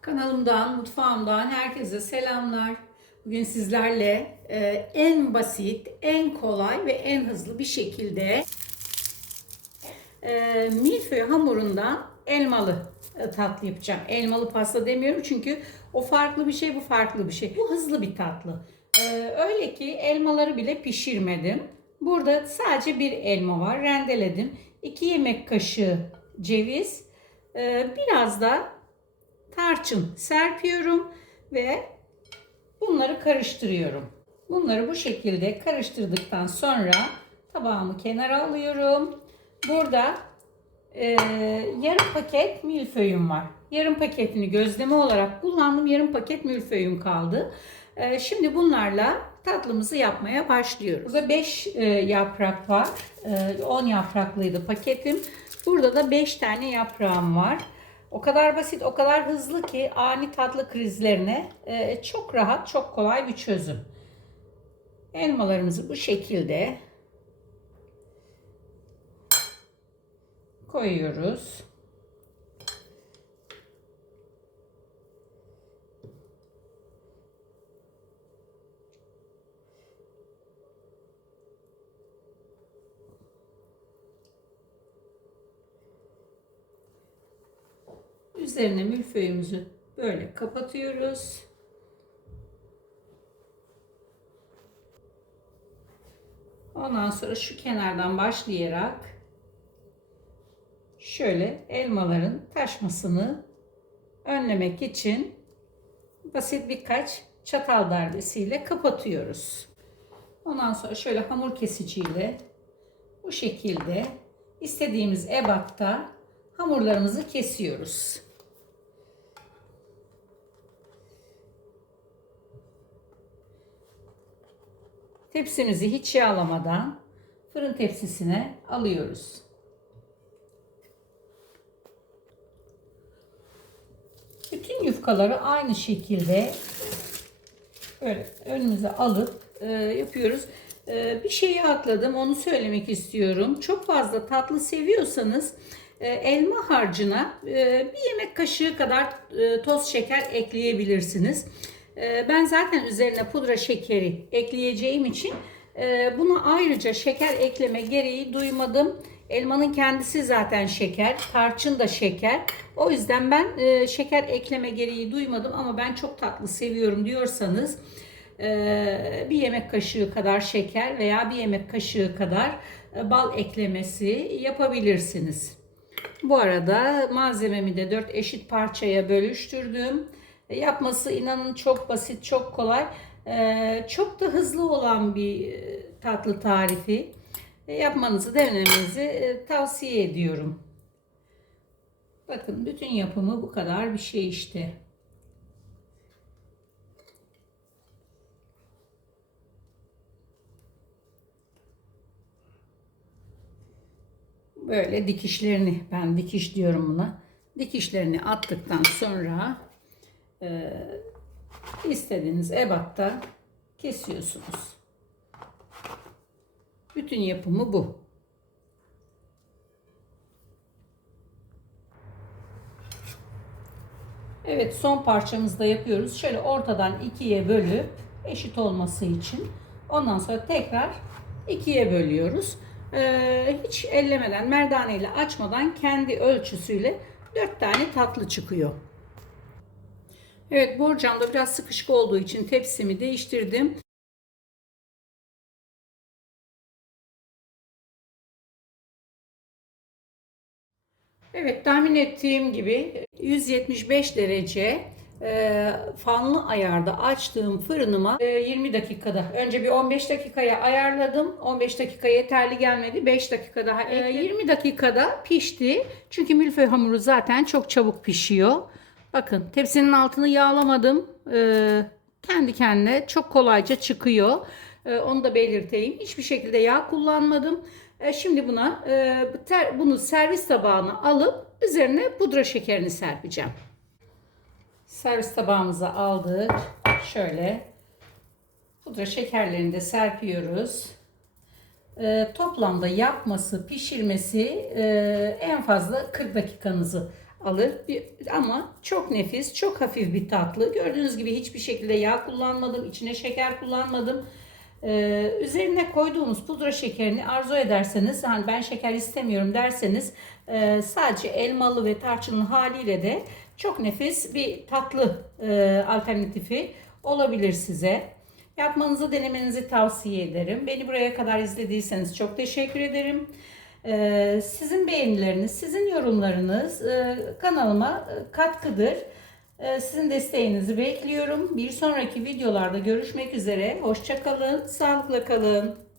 Kanalımdan, mutfağımdan herkese selamlar. Bugün sizlerle e, en basit, en kolay ve en hızlı bir şekilde e, milföy hamurundan elmalı e, tatlı yapacağım. Elmalı pasta demiyorum çünkü o farklı bir şey, bu farklı bir şey. Bu hızlı bir tatlı. Öyle ki elmaları bile pişirmedim. Burada sadece bir elma var. Rendeledim. 2 yemek kaşığı ceviz, biraz da tarçın serpiyorum ve bunları karıştırıyorum. Bunları bu şekilde karıştırdıktan sonra tabağımı kenara alıyorum. Burada e, yarım paket milföyüm var. Yarım paketini gözleme olarak kullandım. Yarım paket milföyüm kaldı. E, şimdi bunlarla tatlımızı yapmaya başlıyoruz. Burada 5 e, yaprak var. E, 10 yapraklıydı paketim. Burada da 5 tane yaprağım var. O kadar basit, o kadar hızlı ki ani tatlı krizlerine e, çok rahat, çok kolay bir çözüm. Elmalarımızı bu şekilde koyuyoruz. Üzerine milföyümüzü böyle kapatıyoruz. Ondan sonra şu kenardan başlayarak şöyle elmaların taşmasını önlemek için basit birkaç çatal darbesiyle kapatıyoruz. Ondan sonra şöyle hamur kesiciyle bu şekilde istediğimiz ebatta hamurlarımızı kesiyoruz. Tepsimizi hiç yağlamadan fırın tepsisine alıyoruz. Bütün yufkaları aynı şekilde böyle önümüze alıp e, yapıyoruz. E, bir şeyi atladım onu söylemek istiyorum. Çok fazla tatlı seviyorsanız e, elma harcına e, bir yemek kaşığı kadar e, toz şeker ekleyebilirsiniz. E, ben zaten üzerine pudra şekeri ekleyeceğim için e, buna ayrıca şeker ekleme gereği duymadım. Elmanın kendisi zaten şeker, tarçın da şeker. O yüzden ben e, şeker ekleme gereği duymadım ama ben çok tatlı seviyorum diyorsanız e, bir yemek kaşığı kadar şeker veya bir yemek kaşığı kadar bal eklemesi yapabilirsiniz. Bu arada malzememi de 4 eşit parçaya bölüştürdüm. E, Yapması inanın çok basit, çok kolay. E, Çok da hızlı olan bir e, tatlı tarifi. Yapmanızı, denemenizi tavsiye ediyorum. Bakın bütün yapımı bu kadar bir şey işte. Böyle dikişlerini, ben dikiş diyorum buna. Dikişlerini attıktan sonra e, istediğiniz ebatta kesiyorsunuz. Bütün yapımı bu. Evet son parçamızı da yapıyoruz. Şöyle ortadan ikiye bölüp eşit olması için ondan sonra tekrar ikiye bölüyoruz. Ee, hiç ellemeden merdane ile açmadan kendi ölçüsüyle 4 tane tatlı çıkıyor. Evet borcamda biraz sıkışık olduğu için tepsimi değiştirdim. Evet tahmin ettiğim gibi 175 derece e, fanlı ayarda açtığım fırınıma e, 20 dakikada önce bir 15 dakikaya ayarladım. 15 dakika yeterli gelmedi. 5 dakika daha e, 20 dakikada pişti. Çünkü milföy hamuru zaten çok çabuk pişiyor bakın tepsinin altını yağlamadım e, kendi kendine çok kolayca çıkıyor e, onu da belirteyim hiçbir şekilde yağ kullanmadım e, Şimdi buna e, ter- bunu servis tabağına alıp üzerine pudra şekerini serpeceğim. Servis tabağımıza aldık. Şöyle pudra şekerlerini de serpiyoruz. E, toplamda yapması, pişirmesi e, en fazla 40 dakikanızı alır. Ama çok nefis, çok hafif bir tatlı. Gördüğünüz gibi hiçbir şekilde yağ kullanmadım, içine şeker kullanmadım. Ee, üzerine koyduğumuz pudra şekerini arzu ederseniz, hani ben şeker istemiyorum derseniz e, sadece elmalı ve tarçınlı haliyle de çok nefis bir tatlı e, alternatifi olabilir size. Yapmanızı denemenizi tavsiye ederim. Beni buraya kadar izlediyseniz çok teşekkür ederim. Ee, sizin beğenileriniz, sizin yorumlarınız e, kanalıma e, katkıdır. Ee, Sizin desteğinizi bekliyorum. Bir sonraki videolarda görüşmek üzere. Hoşçakalın, sağlıkla kalın.